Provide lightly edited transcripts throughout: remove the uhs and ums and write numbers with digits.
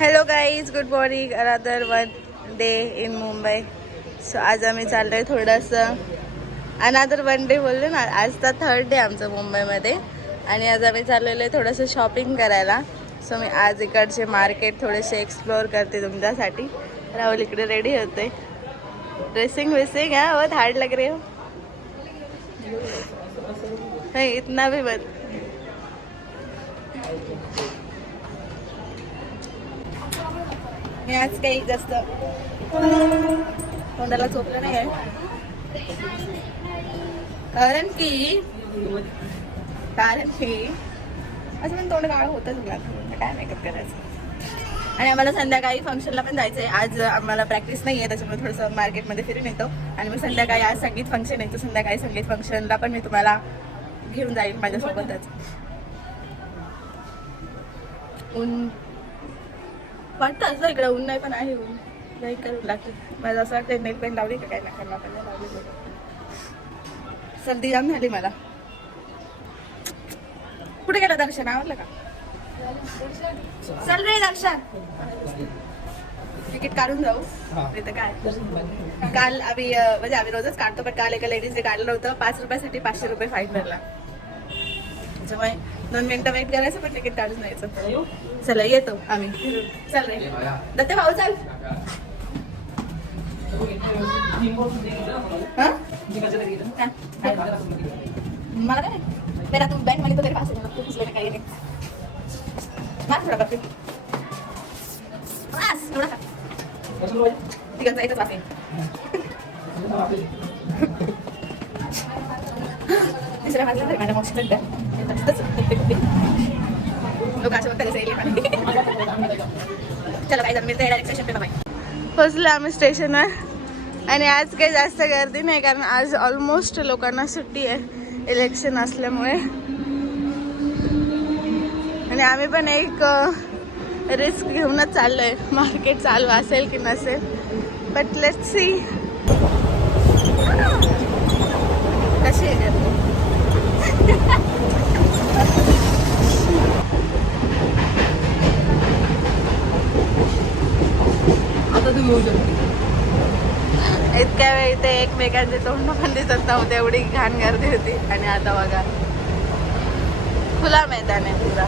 Hello guys, good morning. Another one day in Mumbai. So आज आम्ही चाललोय थोडंसं अनदर वन डे बोललो ना, आज तर थर्ड डे आमचं मुंबईमध्ये. आणि आज आम्ही चाललेलो आहे थोडंसं शॉपिंग करायला. सो मी आज इकडचे मार्केट थोडेसे एक्सप्लोअर करते तुमच्यासाठी. राहुल इकडे रेडी होते. ड्रेसिंग वेसिंग है बहुत हार्ड लग रही हो. नहीं इतना भी मत. मी आज काही जास्त तोंडाला झोपलं नाही आहे, कारण की असं पण तोंड काळं होतच लागतं. काय मेकअप करायचं. आणि आम्हाला संध्याकाळी फंक्शनला पण जायचं आहे. आज आम्हाला प्रॅक्टिस नाही आहे, त्याच्यामुळे थोडंसं मार्केटमध्ये फिरून येतो. आणि मग संध्याकाळी आज संगीत फंक्शन आहे, तर संध्याकाळी संगीत फंक्शनला पण मी तुम्हाला घेऊन जाईल माझ्यासोबतच. ऊन वाटतं असं इकडे, ऊन नाही पण आहे. ऊन नाही करून लागते. माझं असं वाटतं नेल पेंट लावली का काय ना करणार पण लावली. सर्दी जाम झाली मला. कुठे गेलं दर्शन? आवडलं का? चल रे दर्शन, तिकीट काढून जाऊ. इथं काय काल आम्ही म्हणजे आम्ही रोजच काढतो, पण काल एका लेडीजने काढलं होतं 5 रुपयासाठी 500 रुपये फाईन भरला. त्याच्यामुळे 2 मिनिटं वेट करायचं, पण तिकीट काढून जायचं. चला येतो आम्ही. चल रे दत्ते भाऊ चल. मला काय तेरा तू बँक मध्ये तो तेरे पास है, तू पिछले काही नाही. थोडा बघते बस थोडा तिकडे जायचं बाकी. तिसऱ्या माझ्या माझ्या मोक्ष पोचलो आम्ही स्टेशनवर. आणि आज काही जास्त गर्दी नाही, कारण आज ऑलमोस्ट लोकांना सुट्टी आहे इलेक्शन असल्यामुळे. आणि आम्ही पण एक रिस्क घेऊनच चाललोय. मार्केट चालू असेल की नसेल, बट लेट्स सी. कशी आहे गर्दी. इतक्या वेळ इथे एकमेकांचे तोंड पण दिसत नव्हते, एवढी घाण गर्दी होती. आणि आता बघा खुला मैदान आहे पुरा.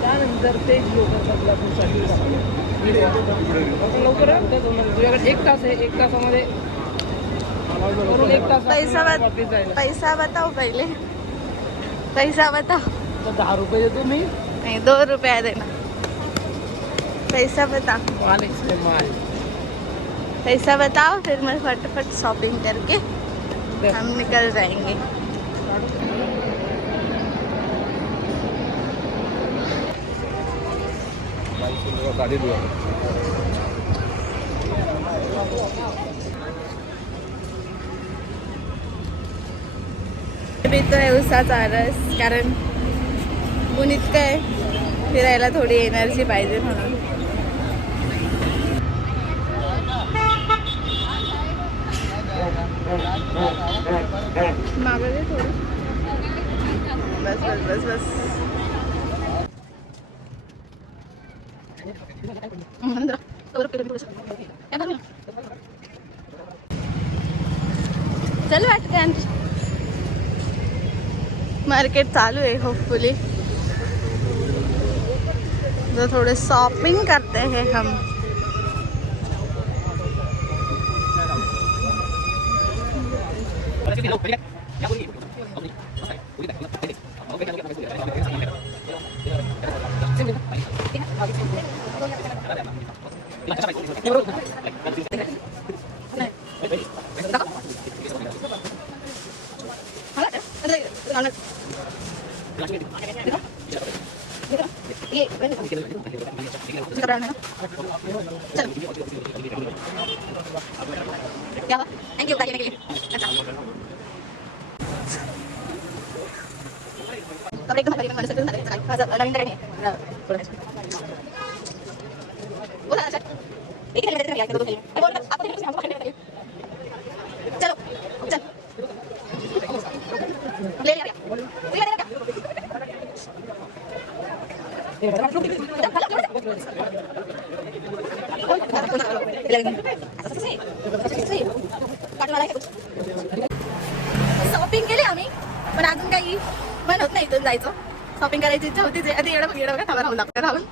त्यानंतर ते लवकर तुझ्याकडे 1 तास आहे. 1 तासामध्ये पैसा बताओ पहिले. पैसा बताओ. 10 रुपये देतो मी. नहीं 2 रुपया देना. पैसा बताओ. पैसा बताओ, फिर मैं फटाफट शॉपिंग करके हम निकल जाएंगे. पितोय उसाचा रस, कारण ऊन इतकं आहे, फिरायला थोडी एनर्जी पाहिजे म्हणून. मागं दे थोडं. बस बस बस बस. चल वाटतं मार्केट चालू है होपफुली. तो थोड़े शॉपिंग करते हैं हम. Thank you. चलो चल ले लिया. शॉपिंग केली आम्ही, पण अजून काही मन होत नाही इथून जायचं. शॉपिंग करायची इच्छा होती. आधी येडं बघा थांबा लागतं राहून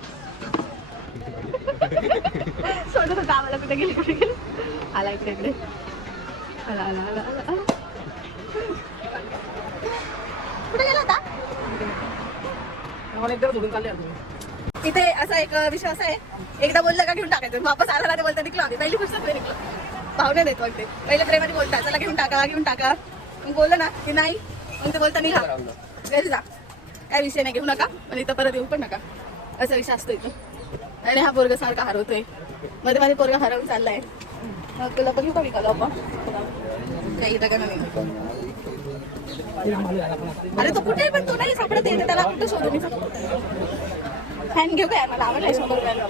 सोडत होता आम्हाला. कुठे गेली आला इकडे आला आला आला आला. कुठे गेला होता? इथे असा एक विषय असा आहे, एकदा बोललं का घेऊन टाकायचं, वापस आला ते बोलता निघलो आम्ही. पहिली गोष्ट निघलो, पाहुणे देतो अगदी पहिले प्रेमाने बोलतात चला घेऊन टाका. मग बोललं ना की नाही, मग ते बोलता निघा घरी जा, काय विषय नाही घेऊ नका, पण इथं परत येऊ पण नका, असा विषय असतो इथं. आणि हा पोरगा सारखा हरवतोय, मध्ये मध्ये पोरगा हरवून चाललाय. मग तुला बघू का विकायला बाबा काही इथं का नाही. अरे तो कुठे पण तो नाही सापडत येते, त्याला कुठं शोधू मी. फॅन घेऊ काय, मला आवडलाय 100 रुपयाला.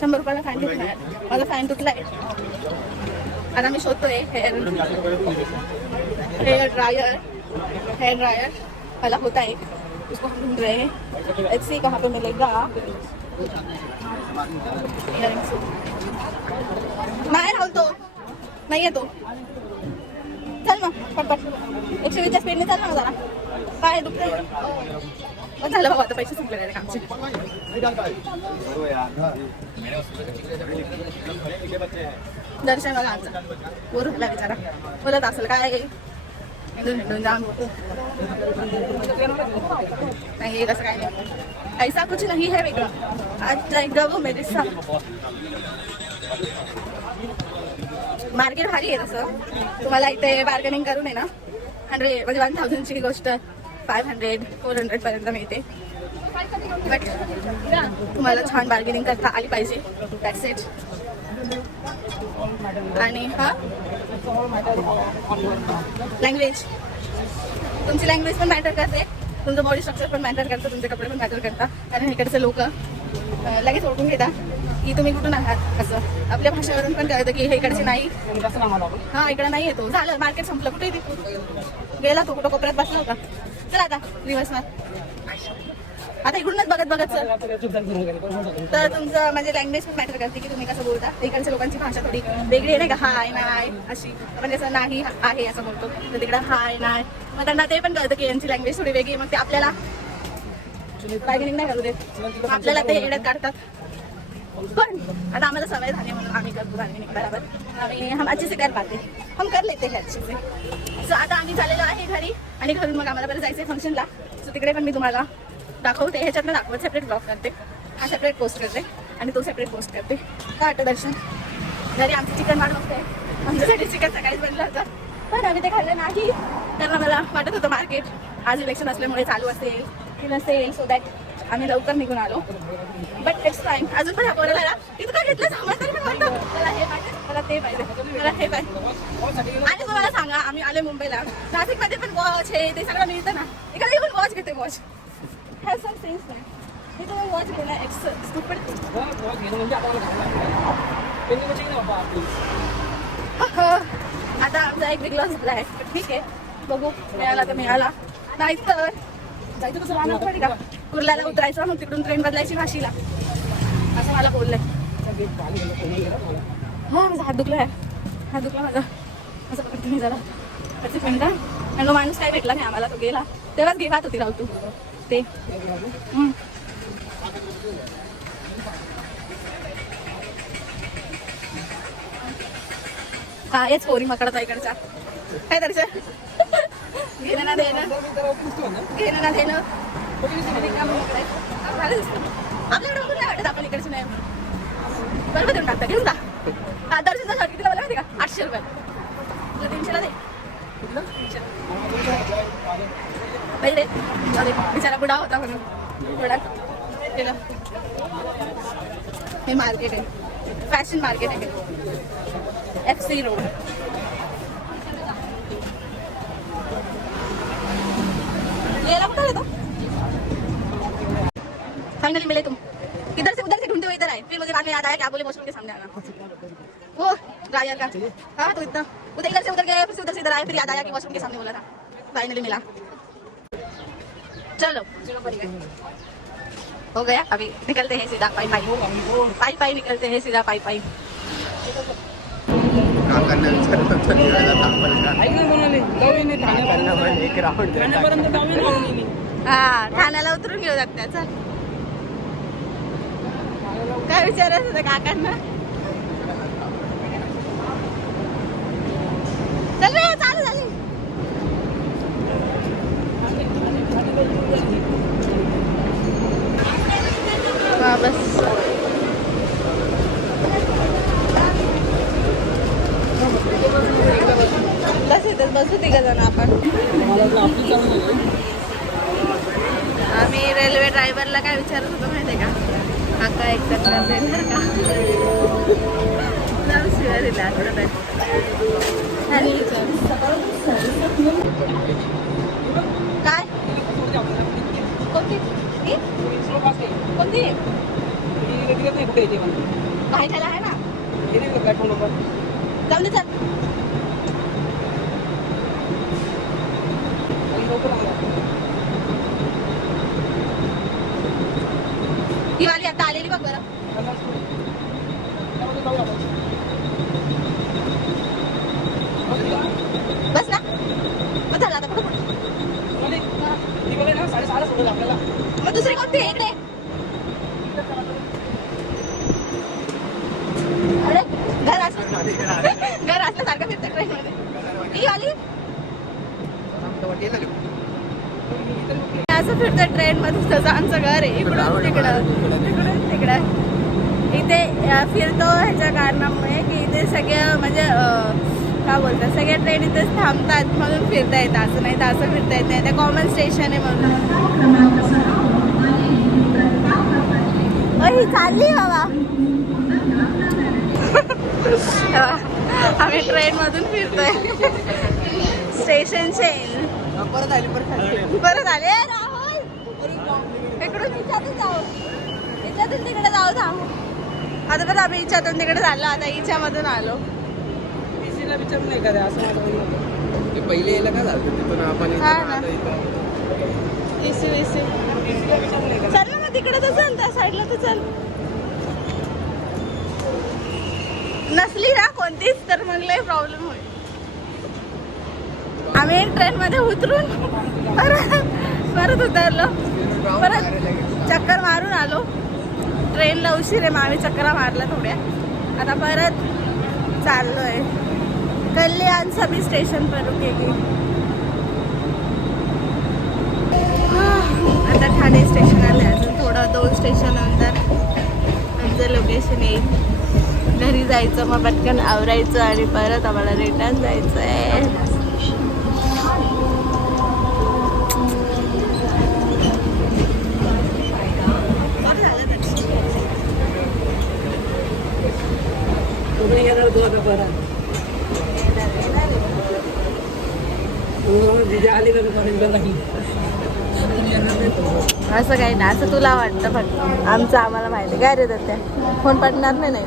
100 रुपयाला फॅन घेतला, माझा फॅन तुटलाय. आता मी शोधतोय हेअर ड्रायर वाला होता है, उसको हम ढूंढ रहे हैं. लेट्स सी कहाँ पे मिलेगा. नाही राहुल तो नाही आहे तो. चल मग पटपट 120च्या स्पीडने चल ना जरा, काय दुखतंय. मग झालं बाबा, आता पैसे संपले डायरेक्ट आमचे. दर्शन बघा आमचं बोर झाला बिचारा, बोलत असेल काय हिंडून जाऊन नाही, कसं काय नाही, ऐसा कुछ नहीं है वेगळं. आज जाएगा वो मेरे साथ. मार्केट भारी आहे तसं, तुम्हाला इथे बार्गेनिंग करून आहे ना 100 म्हणजे 1000ची गोष्ट 500-400 पर्यंत मिळते. बट तुम्हाला छान बार्गेनिंग करता आली पाहिजे, दॅट्स इट. आणि हा लँग्वेज, तुमची लँग्वेज पण मॅटर करते, तुमचं बॉडी स्ट्रक्चर पण मॅटर करतं, तुमचे कपडे पण मॅटर करतात. कारण इकडचे लोक लगेच ओळखून घेतात की तुम्ही कुठून आहात. असं आपल्या भाषेवरून पण कळतं की हे इकडचे नाही, हा इकडे नाही येतो. झालं मार्केट संपलं, कुठे गेला तो, कुठं कोपऱ्यात बसला होता. चला आता रिव्हर्स मार, आता इकडूनच बघत सर. तर तुमचं म्हणजे लँग्वेज पण मॅटर करते की तुम्ही कसं बोलता. इकडच्या लोकांची भाषा थोडी वेगळी आहे नाही का, हाय नाही अशी, म्हणजे असं नाही आहे असं बोलतो, तर तिकडं हाय नाही. मग त्यांना ते पण कळतं की यांची लँग्वेज थोडी वेगळी, मग ते आपल्याला बार्गेनिंग नाही करू देत, आपल्याला ते एड्यात काढतात. पण आता आम्हाला सवय झाली म्हणून आम्ही करतो बार्गेनिंग बरोबर. आम्ही हम अच्छे से कर पाते, हम कर लेते हैं अच्छे से. सो आता आम्ही झालेलो आहे घरी, आणि घरून मग आम्हाला बरं जायचं आहे फंक्शनला. सो तिकडे पण मी तुम्हाला दाखवते, ह्याच्यातनं दाखवत सेपरेट ब्लॉग करते, हा सेपरेट पोस्ट करते आणि तो सेपरेट पोस्ट करते. तर वाटतं दर्शन घरी आमची चिकन वाट बघते. आमच्यासाठी चिकन सकाळीच बनलं होतं, पण आम्ही ते खाल्लं नाही, कारण मला वाटत होतं मार्केट आज इलेक्शन असल्यामुळे चालू असेल की नसेल, सो दॅट आम्ही लवकर निघून आलो. But it's fine. अजून पण ह्या पोराला इथं काय घेतलं सामान तरी पण वाटतं मला हे पाहिजे, मला ते पाहिजे, मला हे पाहिजे. आणि तुम्हाला सांगा, आम्ही आले मुंबईला, नाशिकमध्ये पण वॉच हे ते सगळं मिळतं ना, इकडे पण वॉच घेते. वॉच हॅव सम सेन्स नाही, हे तुम्ही वॉच घेणार स्टुपिड. आता आमचा एक बिग लॉस झाला आहे, ठीक आहे बघू, मिळाला तर मिळाला, नाही तर जायचं कसं राहणार माहिती का, कुर्ल्याला उतरायचं, मग तिकडून ट्रेन बदलायची वाशीला, असं मला बोललंय. हा माझा हात दुखला माझा, असं पकडते मी जरा 25 मिनिटं. आणि तो माणूस काय भेटला नाही आम्हाला, तो गेला तेव्हाच घेत होती राहू तू ते. हा हेच पोरी मकडा इकडचा, काय दर्शन घेणं ना देणं, घेणं ना देणं. आपल्याकडे बघून नाही वाटत आपण इकडचं नाही, बरोबर देऊन टाकता. घेऊन जा. हा दर्शनचा शर्ट कितीला मला माहिती का, 800 रुपये. तुला 300ला दे पहिले, बिचारा बुडा होता म्हणून थोडा केलं. हे मार्केट आहे, फॅशन मार्केट आहे, FC रोड. लेला कुठं आहे तो? फाइनली मिले तुम. इधर से ढूंढते हुए इधर आए, फिर मुझे बाद में याद आया क्या बोले वॉशरूम के सामने आना. वो ड्रायर का, हाँ तो इतना उधर इधर से उधर गए, फिर से उधर से इधर आए, फिर याद आया कि वॉशरूम के सामने बोला था. फाइनली मिला. चलो हो गया, अभी निकलते हैं सीधा पाई पाई पाई पाई निकलते हैं सीधा पाई पाई. काकांना विचारलं होतं निघायला थांबल का? ऐक ना कोणाला जाऊया नाही त्यांना पण एक राऊंड ठाण्यापर्यंत जाऊया ना कोणी. हा ठाण्याला उतरून घेऊ लागत्या. चल काय विचारायचं होतं काकांना? चल रे चालू झाली. हा बस बस इथं बसू तिघ जण आपण. आम्ही रेल्वे ड्रायव्हरला काय विचारत होतो माहितीये का? काका एक चक्कर देणार का? जाऊ शिवारीला असं आणि काय कोणती कोणती काय खायला आहे ना? जाऊन दे चल. ही वाली आता आलेली बघ बरं. बस ना मग झालं आता कुठं मग दुसरी कोणती आहे इकडे? अरे घर असल्यासारखं फिरते ट्रेन मध्ये. ही आली असं फिरतं ट्रेन मध्ये. तसं आमचं घर आहे इकडून तिकडं तिकडून तिकडं. इथे फिरतो ह्याच्या कारणामुळे की इथे सगळे म्हणजे काय बोलतात सगळ्या ट्रेन इथेच थांबतात म्हणून फिरता येतं. असं नाही तर असं फिरता येत नाही. ते कॉमन स्टेशन आहे म्हणून. ही चालली बाबा. आम्ही ट्रेन मधून फिरतोय. स्टेशन चेंज परत आले. राहुल इकडून इच्छातून जाऊ इच्छातून तिकडे जाऊ थांब. आता परत आम्ही इच्छातून तिकडे झालो. आता इच्छामधून आलो. विचारून नाही का असं माझं म्हणणं होतं. ते पहिले यायला काय झालं तिथून आपण हा ना. चल ना मग तिकडे तर चल. त्या साईडला तर चल. नसली ना कोणतीच तर मग लय प्रॉब्लेम होईल. आम्ही ट्रेन मध्ये उतरून परत उतरलो. परत चक्कर मारून आलो. ट्रेनला उशीर आहे मग आम्ही चक्करा मारला थोड्या. आता परत चाललोय. कल्याण सभी स्टेशन पर रुकेगी. आता ठाणे स्टेशन आले. अजून थोडं 2 स्टेशन नंतर आमचं लोकेशन येईल. घरी जायचं मग पटकन आवरायचं आणि परत आम्हाला रिटर्न जायचं आहे. असं काही नाही. असं तुला वाटतं फक्त. आमचं आम्हाला माहिती काय रे त्या फोन पडणार नाही नाही.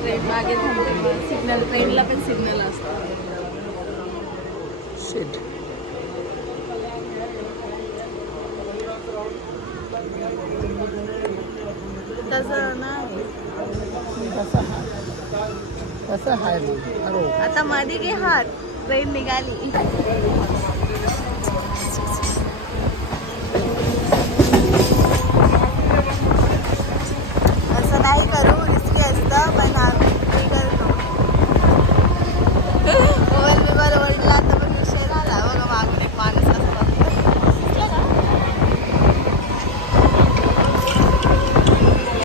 ट्रेन मागे थांबते. सिग्नल ट्रेनला पण सिग्नल असतो. तसं नाही. कसं आहे आता मध्ये घे हात ट्रेन निघाली.